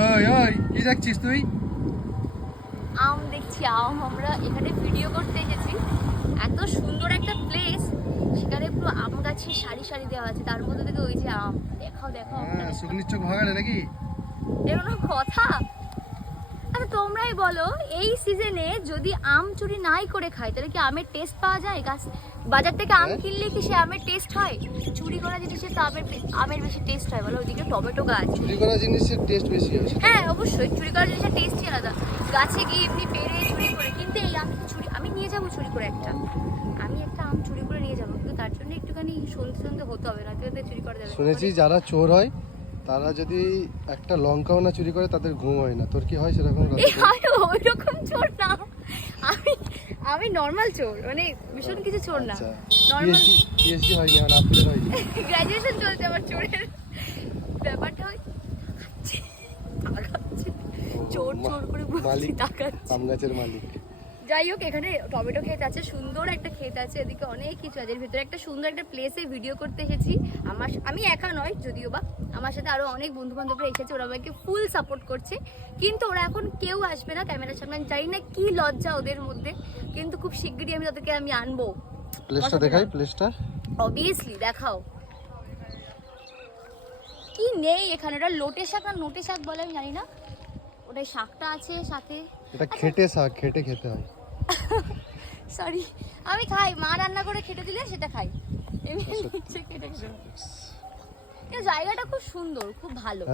ওই ওই কি দেখছিস তুই? আম দেখছি, আম। আমরা এখানে ভিডিও করতে এসেছি। এত সুন্দর একটা প্লেস, সেখানে পুরো আম গাছের সারি সারি দেওয়া আছে, তার মধ্যে থেকে ওই যে আম। দেখাও দেখাও, শুকনির চোখ ভাগালে নাকি? এরকম কথা। আচ্ছা তোমরাই বলো, এই সিজনে যদি আম চুরি নাই করে খাই তাহলে কি আমের টেস্ট পাওয়া যায়? গাছ বাজার থেকে আম কিনলে কি সে আমের টেস্ট হয়? চুরি করা জিনিসের তো আমের বেশি টেস্ট হয় বলো। ওইদিকে টমেটো গাছ, চুরি করা জিনিসের টেস্ট বেশি হয়। হ্যাঁ অবশ্যই চুরি করা জিনিসের টেস্টই আলাদা। গাছে গিয়ে এমনি পেরে চুরি করে, কিন্তু এই আমি নিয়ে যাবো চুরি করে একটা। আমি একটা আম চুরি করে নিয়ে যাবো, কিন্তু তার জন্য একটুখানি সন্ধে সন্ধে হতে হবে, না তো চুরি করা যাবে। শুনেছি যারা চোর হয় তারা যদি একটা লঙ্কাও না চুরি করে তাদের ঘুম হয় না। তোর কি হয় সেরকম? আমি ওই রকম চোর না, আমি নর্মাল চোর, মানে ভীষণ কিছু চোর না, নর্মাল। পিএইচডি হয়নি আর আপেল হয়নি, গ্র্যাজুয়েশন চলছে আমার। চোরের ব্যাপারটা হয় চোর চোর করে মালিক তাকাচ্ছে। আম গাছের মালিক। যাই হোক, এখানে টমেটো ক্ষেত আছে, সুন্দর একটা ক্ষেত আছে, এদিকে অনেক কিছু আছে। এর ভিতরে একটা সুন্দর একটা প্লেসে ভিডিও করতে এসেছি। আমি একা নয় যদিও বা, আমার সাথে আরো অনেক বন্ধু বান্ধবরা এসেছে, ওরা আমাকে ফুল সাপোর্ট করছে। কিন্তু ওরা এখন কেউ আসবে না ক্যামেরার সামনে, আমি জানি না কি লজ্জা ওদের মধ্যে, কিন্তু খুব শিগগিরই আমি তাদেরকে আনবো। প্লেসটা দেখাই, প্লেসটা অবভিয়াসলি দেখাও। কি নেই এখানে, ওটা লোটে শাক না নোটে শাক বলে আমি জানি না, ওটাই শাকটা আছে সাথে। এটা খেটে শাক, খেটে খেতে হয়। সরি, আমি খাই, মা রান্না করে খেতে দিলে সেটা খাই। জায়গাটা খুব সুন্দর, খুব ভালো,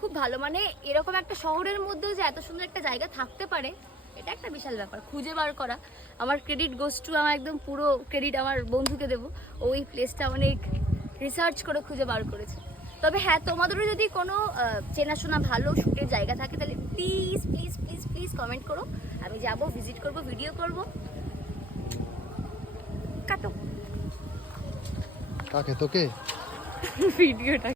খুব ভালো। মানে এরকম একটা শহরের মধ্যেও যে এত সুন্দর একটা জায়গা থাকতে পারে, এটা একটা বিশাল ব্যাপার। খুঁজে বার করা, আমার ক্রেডিট গোস টু, আমার একদম পুরো ক্রেডিট আমার বন্ধুকে দেবো। ওই প্লেসটা অনেক রিসার্চ করে খুঁজে বার করেছে। তবে হ্যাঁ, তোমাদেরও যদি কোনো চেনাশোনা ভালো শুটের জায়গা থাকে তাহলে please please please please comment করো, আমি যাবো, ভিজিট করব, ভিডিও করব। কাটো কাকে তোকে ভিডিওটা।